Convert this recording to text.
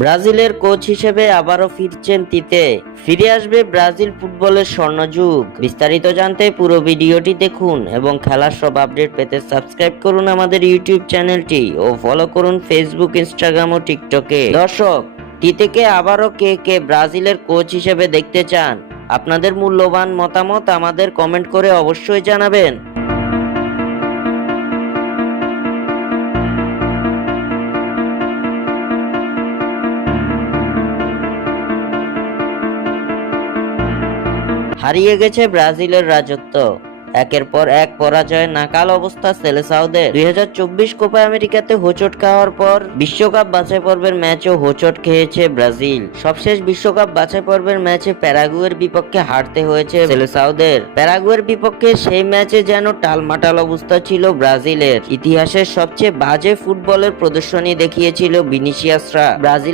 ব্রাজিলের কোচ হিসেবে আবারও ফিরছেন তিতে। ফিরে আসবে ব্রাজিল ফুটবলের স্বর্ণযুগ। বিস্তারিত জানতে পুরো ভিডিওটি দেখুন এবং খেলার সব আপডেট পেতে সাবস্ক্রাইব করুন আমাদের ইউটিউব চ্যানেলটি ও ফলো করুন ফেসবুক, ইনস্টাগ্রাম ও টিকটকে। দর্শক, তিতেকে আবারও কে কে ব্রাজিলের কোচ হিসেবে দেখতে চান? আপনাদের মূল্যবান মতামত আমাদের কমেন্ট করে অবশ্যই জানাবেন। হারিয়ে গেছে ব্রাজিলের রাজত্ব। একের পর এক পরাজয়, নাকাল অবস্থা সেলেসাওদের। 2024 কোপা আমেরিকাতে হোঁচট খাওয়ার পর বিশ্বকাপ বাছাই পর্বের ম্যাচও হোঁচট খেয়েছে ব্রাজিল। সবশেষ বিশ্বকাপ বাছাই পর্বের ম্যাচে প্যারাগুয়ের বিপক্ষে হারতে হয়েছে সেলেসাওদের। প্যারাগুয়ের বিপক্ষে সেই ম্যাচে যেন টালমাটাল অবস্থা ছিল ব্রাজিলের। ইতিহাসের সবচেয়ে বাজে ফুটবলের প্রদর্শনী দেখিয়েছিল ভিনিসিয়াসরা। ব্রাজিল